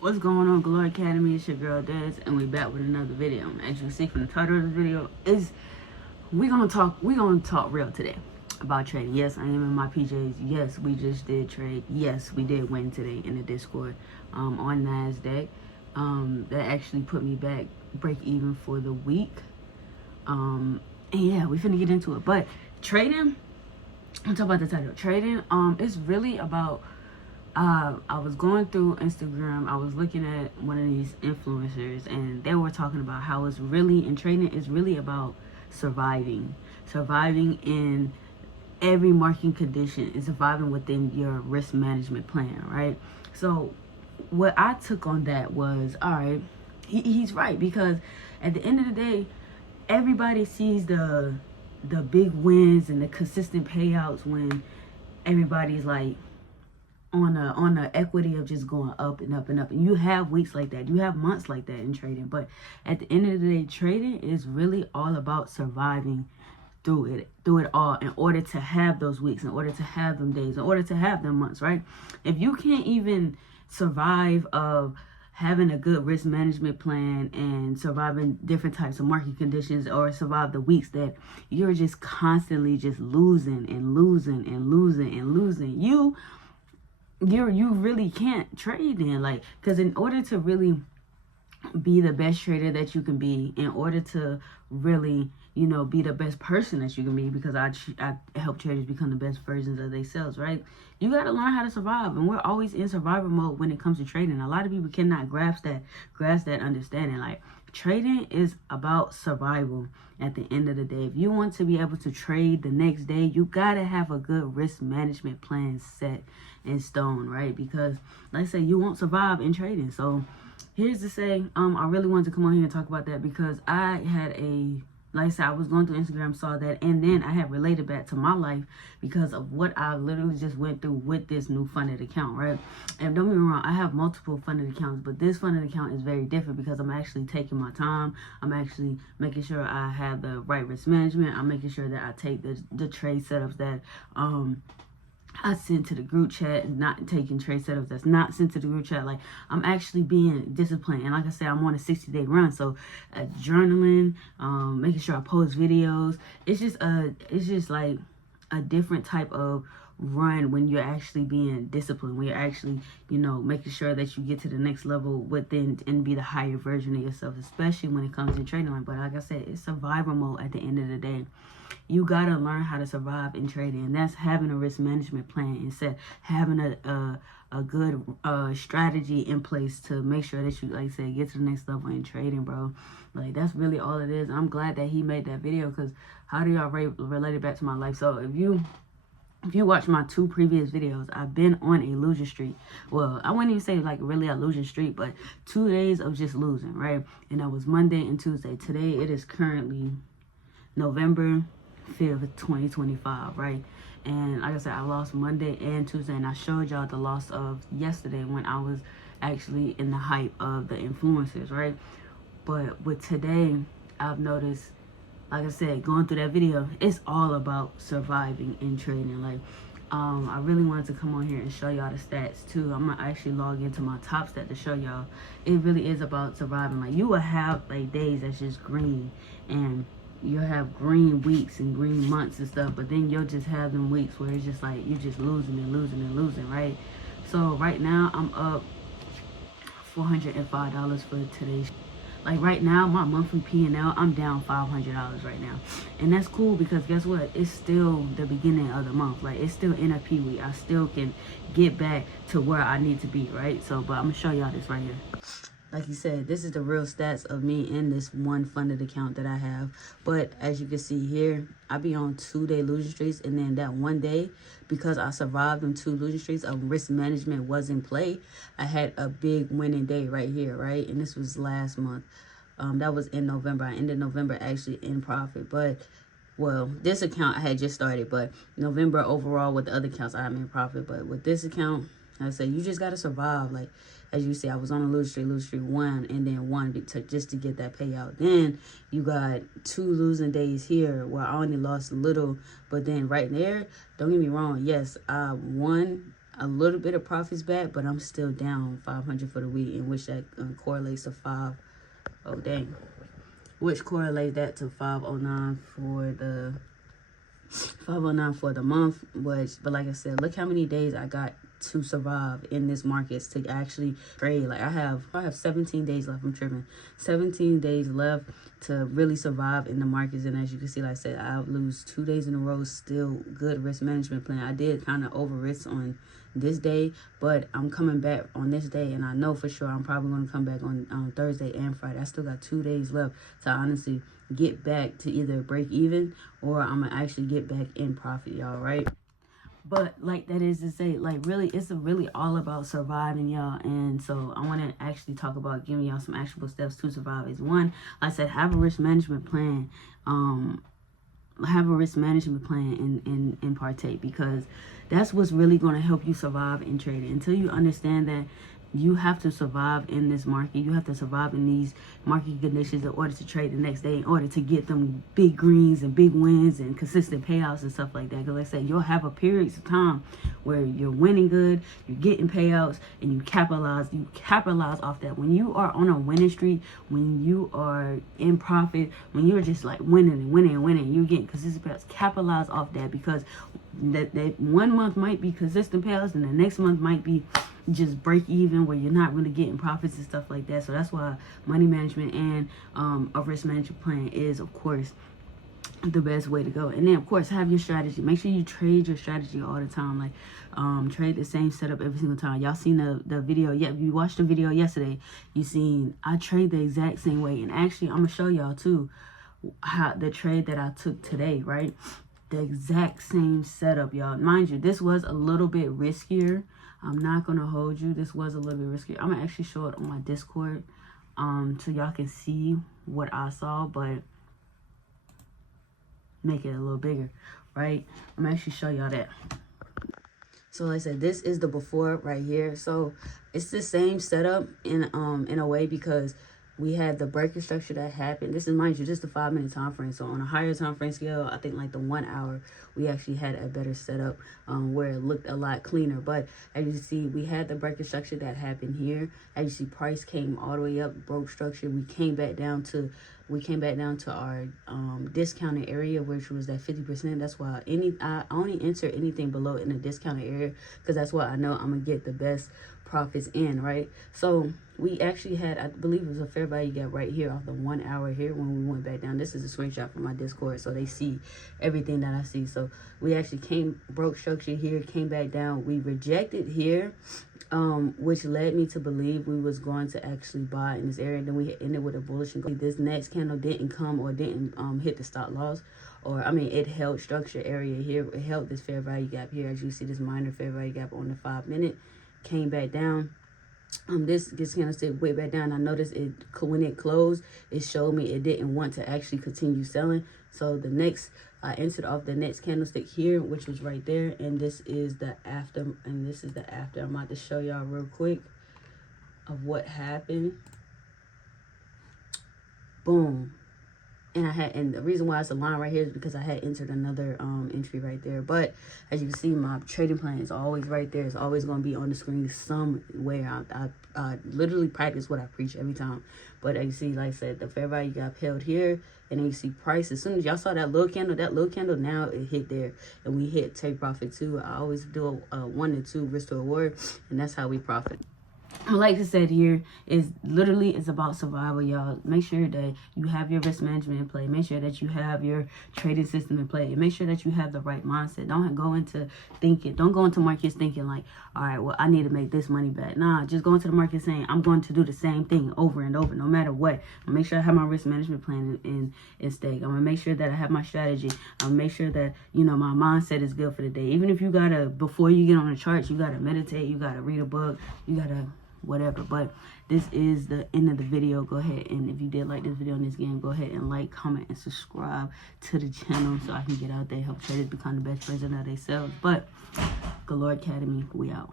What's going on, Glory Academy? It's your girl Des, and we back with another video. As you can see from the title of this video, is we gonna talk real today about trading. Yes, I am in my PJs. Yes, we just did trade. Yes, we did win today in the Discord on Nasdaq. That actually put me back break even for the week. And yeah, we finna get into it. But trading, I'm talking about the title. Trading, it's really about I was going through Instagram. I was looking at one of these influencers, and they were talking about how it's really in trading. It's really about surviving in every market condition, and surviving within your risk management plan, right? So, what I took on that was, all right, he's right, because at the end of the day, everybody sees the big wins and the consistent payouts when everybody's like on the equity of just going up and up and up. And you have weeks like that. You have months like that in trading. But at the end of the day, trading is really all about surviving through it all, in order to have those weeks, in order to have them days, in order to have them months, right? If you can't even survive of having a good risk management plan and surviving different types of market conditions, or survive the weeks that you're just constantly just losing and losing and losing and losing, you really can't trade then. Like, because in order to really be the best trader that you can be, in order to really, be the best person that you can be, because I help traders become the best versions of themselves, right? You got to learn how to survive, and we're always in survival mode when it comes to trading. A lot of people cannot grasp that understanding. Like, trading is about survival at the end of the day. If you want to be able to trade the next day, you got to have a good risk management plan set in stone, right? Because like I say, you won't survive in trading. So here's to say, I really wanted to come on here and talk about that, because I had like I said, I was going through Instagram, saw that, and then I had related back to my life because of what I literally just went through with this new funded account, right? And don't get me wrong, I have multiple funded accounts, but this funded account is very different because I'm actually taking my time. I'm actually making sure I have the right risk management. I'm making sure that I take the trade setups that I sent to the group chat, and not taking trade setups that's not sent to the group chat. Like, I'm actually being disciplined. And like I said, I'm on a 60-day run. So journaling, making sure I post videos. It's just like a different type of run when you're actually being disciplined, when you're actually, making sure that you get to the next level within and be the higher version of yourself, especially when it comes to trading. But like I said, it's survival mode at the end of the day. You gotta learn how to survive in trading, and that's having a risk management plan and having a good strategy in place to make sure that you, like I said, get to the next level in trading, bro. Like, that's really all it is. I'm glad that he made that video, because how do y'all relate it back to my life? So if you watch my 2 previous videos, I've been on a losing streak. Well, I wouldn't even say like really a losing streak, but 2 days of just losing, right? And that was Monday and Tuesday. Today it is currently November 5th, 2025, right? And like I said, I lost Monday and Tuesday, and I showed y'all the loss of yesterday when I was actually in the hype of the influencers, right? But with today, I've noticed, like I said, going through that video, it's all about surviving in trading. Like, I really wanted to come on here and show y'all the stats too. I'm gonna actually log into my top stat to show y'all. It really is about surviving. Like, you will have like days that's just green, and you'll have green weeks and green months and stuff, but then you'll just have them weeks where it's just like you're just losing and losing and losing, right? So right now I'm up $405 for today's. Like, right now, my monthly P&L, I'm down $500 right now. And that's cool, because guess what? It's still the beginning of the month. Like, it's still NFP week. I still can get back to where I need to be, right? So, but I'm going to show y'all this right here. Like you said, this is the real stats of me in this one funded account that I have. But as you can see here, I be on 2-day losing streaks. And then that one day, because I survived them 2 losing streaks of risk management was in play, I had a big winning day right here, right? And this was last month. That was in November. I ended November actually in profit. But, well, this account I had just started. But November overall with the other accounts, I made profit. But with this account, like I said, you just got to survive. Like, as you see, I was on a lose streak 1, and then 1 just to get that payout. Then you got 2 losing days here where I only lost a little, but then right there, don't get me wrong, yes, I won a little bit of profits back, but I'm still down 500 for the week, in which that correlates to 5. Oh dang, which correlates that to 509 for the 509 for the month. But like I said, look how many days I got to survive in this market to actually trade. Like I have 17 days left. I'm tripping. 17 days left to really survive in the markets. And as you can see, like I said, I lose 2 days in a row. Still good risk management plan. I did kind of over risk on this day, but I'm coming back on this day, and I know for sure I'm probably going to come back on Thursday and Friday. I still got 2 days left to honestly get back to either break even, or I'm gonna actually get back in profit, y'all, right? But like that is to say, like really, it's really all about surviving, y'all. And so I want to actually talk about giving y'all some actionable steps to survive. Is one, like I said, have a risk management plan. Have a risk management plan and partake, because that's what's really going to help you survive in trading. Until you understand that you have to survive in this market, you have to survive in these market conditions in order to trade the next day, in order to get them big greens and big wins and consistent payouts and stuff like that. Because like I said, you'll have a periods of time where you're winning good, you're getting payouts, and you capitalize off that. When you are on a winning streak, when you are in profit, when you're just like winning, you're getting consistent payouts, capitalize off that, because that 1 month might be consistent payouts and the next month might be just break even, where you're not really getting profits and stuff like that. So that's why money management and a risk management plan is, of course, the best way to go. And then, of course, have your strategy. Make sure you trade your strategy all the time. Like trade the same setup every single time. Y'all seen the video? Yeah, if you watched the video yesterday, you seen I trade the exact same way. And actually, I'm gonna show y'all too how the trade that I took today, right? The exact same setup, y'all. Mind you, this was a little bit riskier. I'm not gonna hold you. This was a little bit riskier. I'm gonna actually show it on my Discord, so y'all can see what I saw, but make it a little bigger, right? I'm gonna actually show y'all that. So like I said, this is the before right here. So it's the same setup in a way, because we had the breaker structure that happened. This is, mind you, just a 5-minute time frame. So on a higher time frame scale, I think like the 1 hour, we actually had a better setup where it looked a lot cleaner. But as you see, we had the breaker structure that happened here. As you see, price came all the way up, broke structure. We came back down to our discounted area, which was that 50%. That's why I only enter anything below in the discounted area, because that's what I know I'm gonna get the best profits in, right? So we actually had, I believe it was a fair value gap right here off the 1 hour here when we went back down. This is a screenshot from my Discord, so they see everything that I see. So we actually broke structure here, came back down. We rejected here, which led me to believe we was going to actually buy in this area. Then we ended with a bullish, and this next candle didn't come or didn't hit the stop loss, or I mean, it held structure area here. It held this fair value gap here. As you see, this minor fair value gap on the 5-minute, came back down. This candle stayed way back down. I noticed it when it closed, it showed me it didn't want to actually continue selling. So the next, I entered off the next candlestick here, which was right there, and this is the after. And this is the after. I'm about to show y'all real quick of what happened. Boom. And the reason why it's a line right here is because I had entered another entry right there. But as you can see, my trading plan is always right there. It's always going to be on the screen somewhere. I literally practice what I preach every time. But as you see, like I said, the fair value got held here, and then you see price. As soon as y'all saw that little candle, now it hit there, and we hit take profit too. I always do a 1 to 2 risk to reward, and that's how we profit. Like I said, here is literally, it's about survival, y'all. Make sure that you have your risk management in play. Make sure that you have your trading system in play. And make sure that you have the right mindset. Don't go into markets thinking like, all right, well, I need to make this money back. Nah, just go into the market saying, I'm going to do the same thing over and over, no matter what. I'll make sure I have my risk management plan in stake. I'm gonna make sure that I have my strategy. I'll make sure that, you know, my mindset is good for the day. Even if you gotta, before you get on the charts, you gotta meditate, you gotta read a book, you gotta whatever. But this is the end of the video. Go ahead, and if you did like this video in this game, go ahead and like, comment, and subscribe to the channel so I can get out there, help traders become the best version of themselves. But Galore Academy, we out.